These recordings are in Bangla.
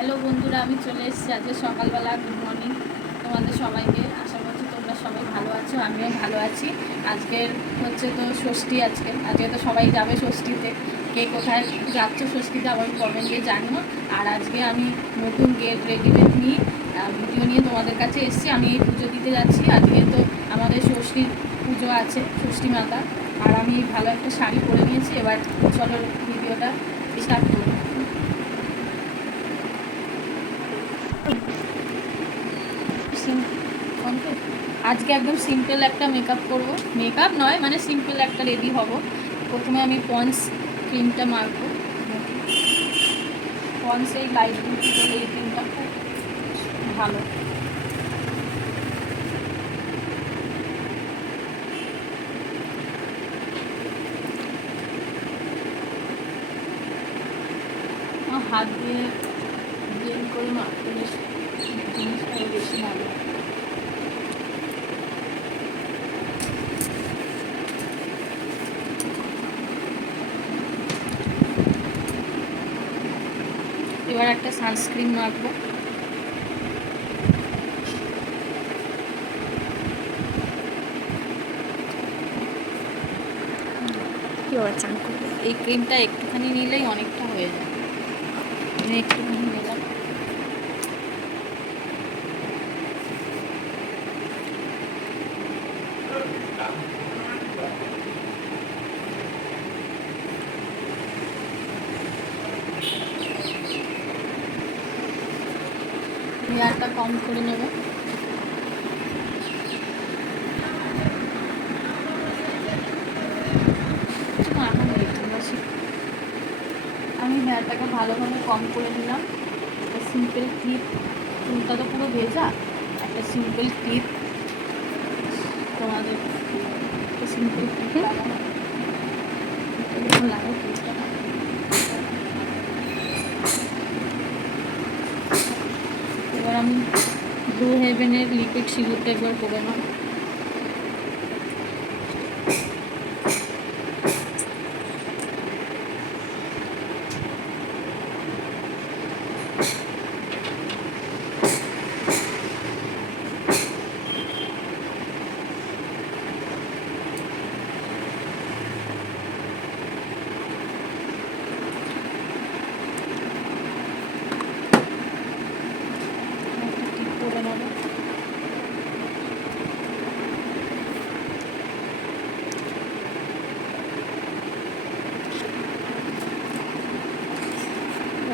হ্যালো বন্ধুরা, আমি চলে এসেছি আজকে সকালবেলা। গুড মর্নিং তোমাদের সবাইকে। আশা করছি তোমরা সবাই ভালো আছো, আমিও ভালো আছি। আজকের হচ্ছে তো ষষ্ঠী। আজকে তো সবাই যাবে ষষ্ঠীতে। কে কোথায় যাচ্ছ ষষ্ঠীতে আবার কমেন্টে জানিও। আর আজকে আমি নতুন গেট রেডিমেড নিয়ে ভিডিও নিয়ে তোমাদের কাছে এসেছি। আমি এই পুজো দিতে যাচ্ছি। আজকে তো আমাদের ষষ্ঠীর পুজো আছে, ষষ্ঠী মাতা। আর আমি ভালো একটা শাড়ি পরে নিয়েছি। এবার চলো ভিডিওটা স্টার্ট করবো। আজকে একদম সিম্পল একটা মেকআপ করবো। মেকআপ নয়, মানে সিম্পল একটা রেডি হব। প্রথমে আমি পন্স ক্রিমটা মাখবো। পন্স এই লাইট বিউটি বলে এই ক্রিমটা খুব ভালো। হাত দিয়ে ব্লেন্ড করে মাখতে জিনিসটা বেশি ভালো। এবার একটা সানস্ক্রিন মাখবো। এই ক্রিমটা একটুখানি নিলেই অনেকটা হয়ে যায়। একটুখানি নিলাম। হেয়ারটা কম করে নেব। আমি হেয়ারটাকে ভালোভাবে কম করে নিলাম। একটা সিম্পল ক্লিপ, চুলটা তো পুরো ভেজা, একটা সিম্পল ক্লিপ তোমাদের সিম্পল ক্লিপ লাগানো লাগে। ক্লিপটা এবার আমি ব্লু হেভেনের লিকুইড সিঁদুরটা একবার করে নেব।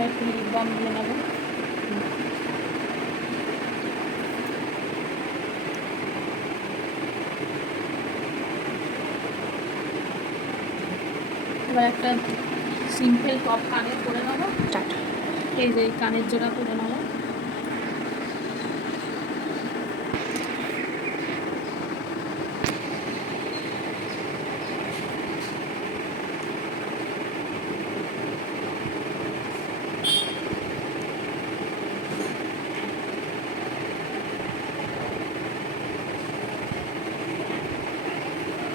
একটু লিপ বাম দিয়ে নেব। এবার একটা সিম্পল টপ কানের করে নেবো। এই যে কানের জোড়া করে নেবো।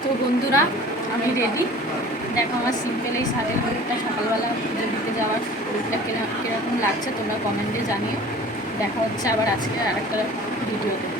তো বন্ধুরা, আমি রেডি। দেখো আমার সিম্পল এই শাড়ির লুকটা, সকালবেলা পুজো দিতে যাওয়ার লুকটা কীরকম লাগছে তোমরা কমেন্টে জানিও। দেখা হচ্ছে আবার আজকে আরেকটা ভিডিওতে।